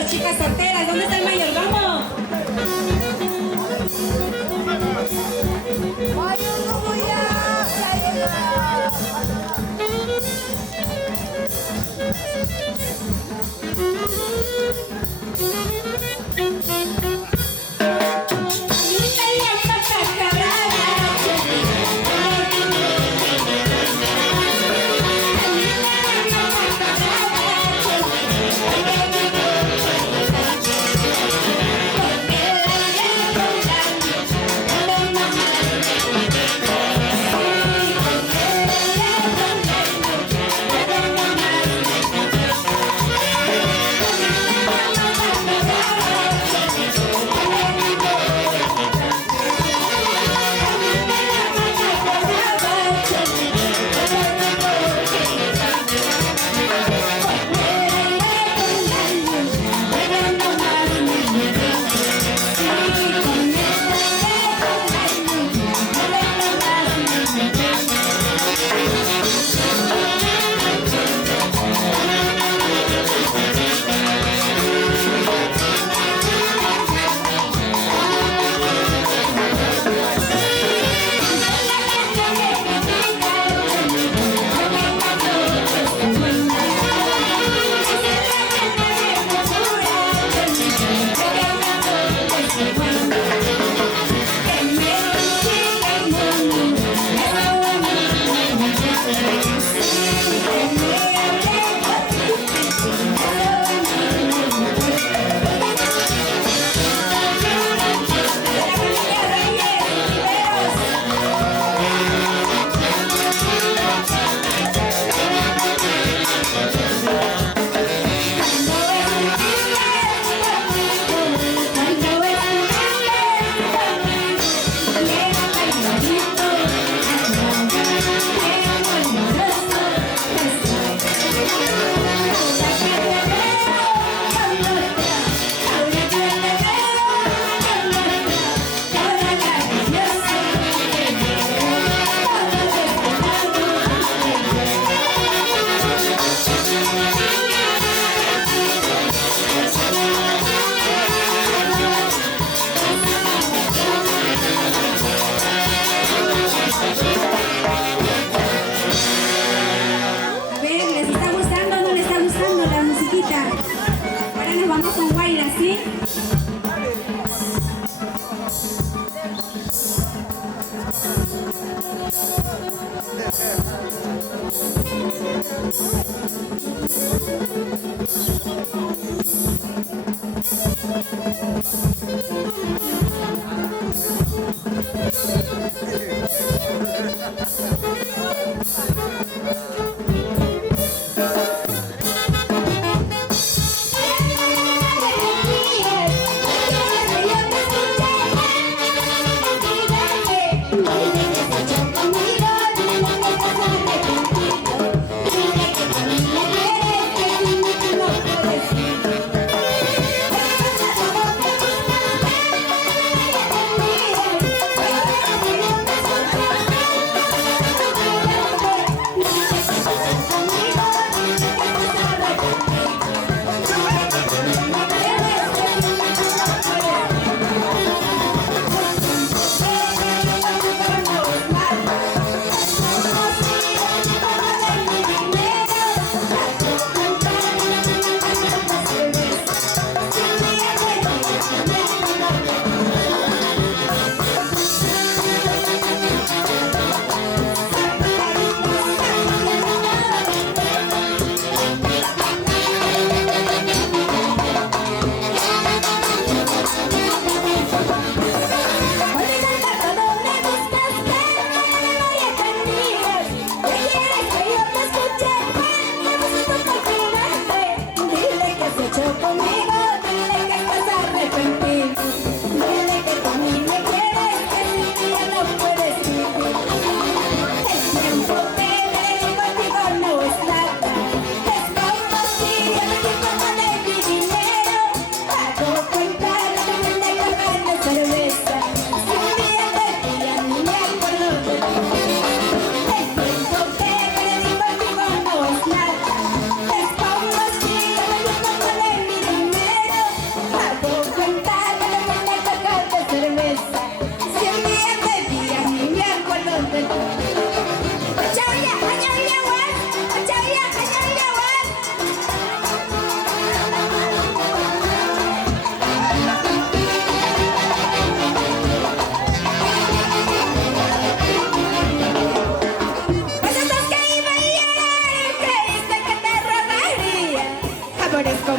las chicas solteras. ¿Dónde está el mayordomo? ¡Mayordomo ya!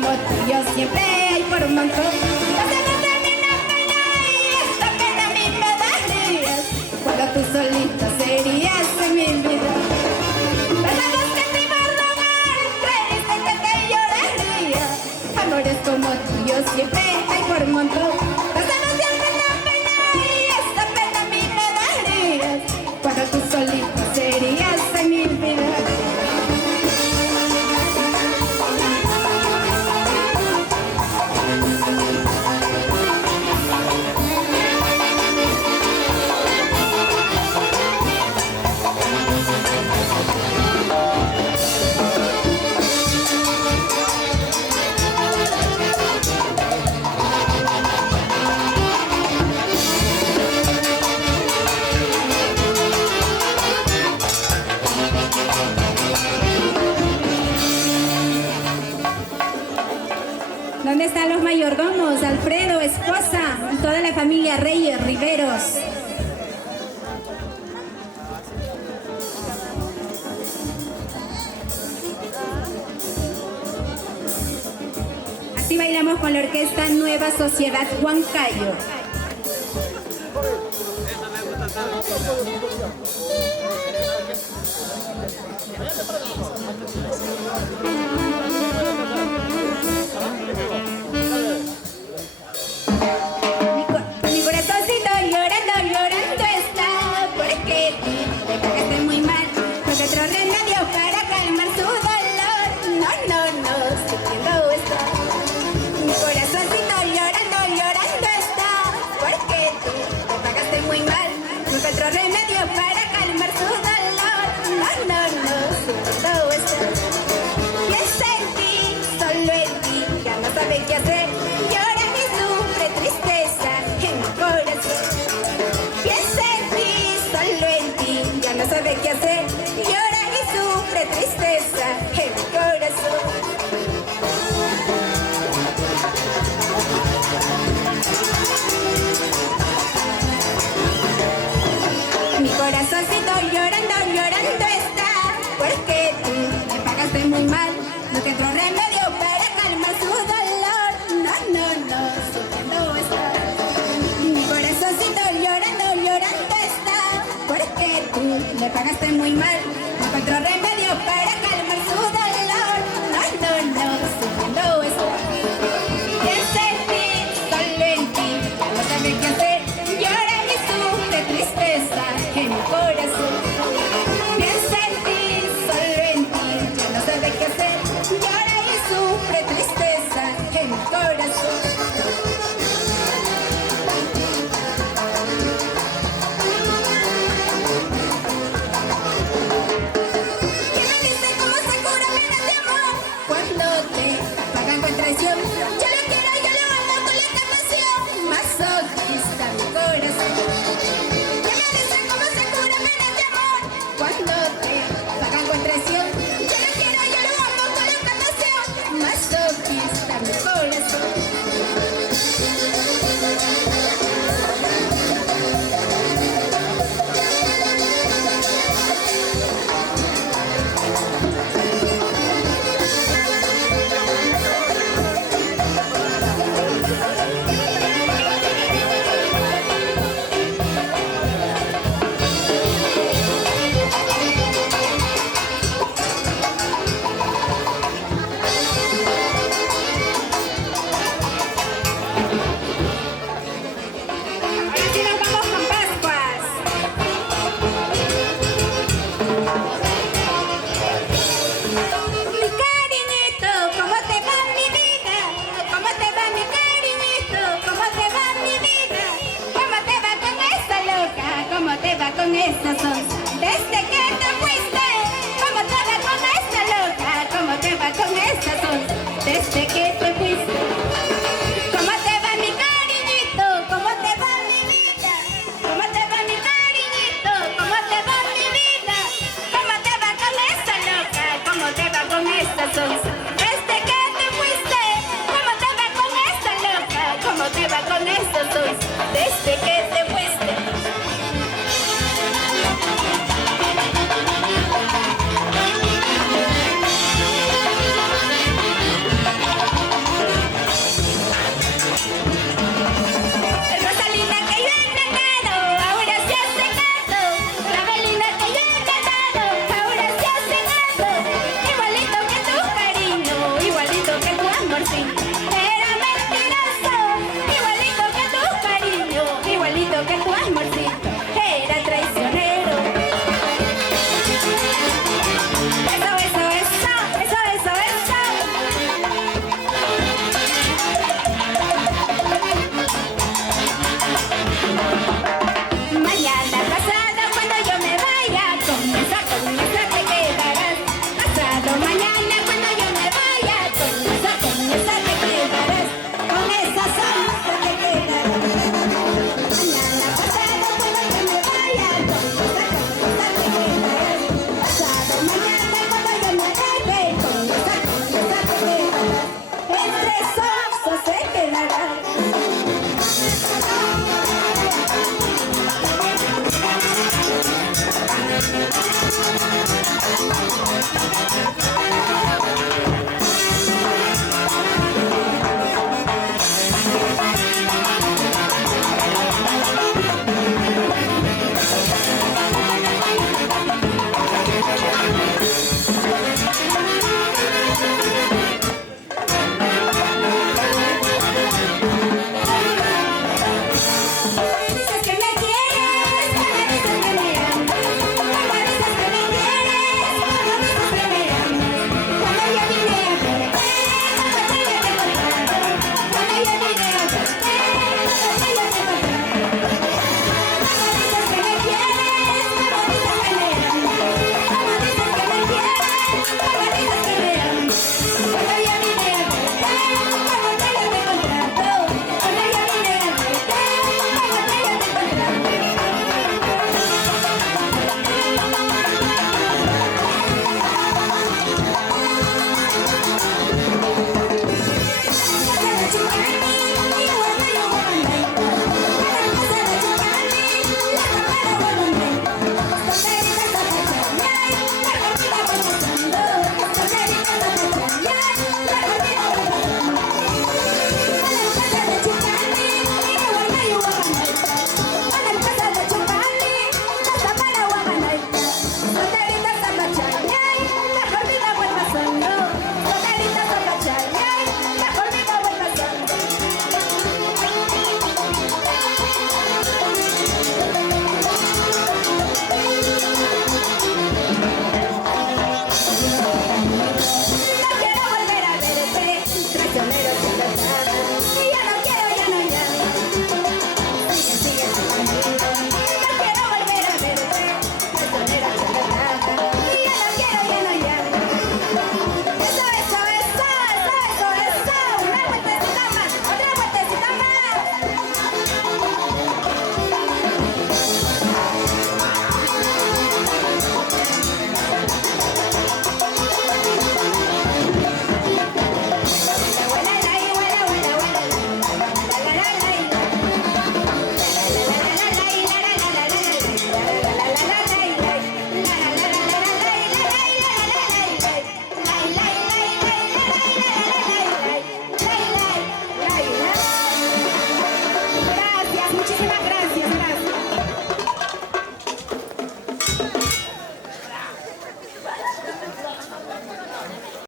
como tú y yo siempre hay por un montón. No se me termina pena y esta pena a mí me darías cuando tú solita serías en mi vida. Pensabas que te iba a robar, creíste que te lloraría. Amores como tú y yo siempre hay por un montón. No se me termina pena y esta pena a mí me darías cuando tú solita serías en mi vida. ¿Dónde están los mayordomos? Alfredo, esposa, y toda la familia Reyes, Riveros. Así bailamos con la orquesta Nueva Sociedad Huancayo. Mi corazoncito llorando, llorando está porque tú te pagaste muy mal. No te otro remedio para calmar su dolor. No, no, no, sufriendo está. Mi corazoncito llorando, llorando está porque tú te pagaste muy mal. No te otro remedio para calmar su dolor. No, no, no, sufriendo está. Piensa en ti, solo en ti, ya no sabe qué hacer. Llora y sufre tristeza en mi corazón. Piensa en ti, solo en ti, ya no sabe qué hacer. Llora y sufre tristeza en mi corazón. Mi corazoncito llorando, llorando está porque tú me pagaste muy mal. No te entró remedio para calmar su dolor. No, no, no, sufriendo está. Mi corazoncito llorando, llorando está porque tú me pagaste muy mal. No encontró remedio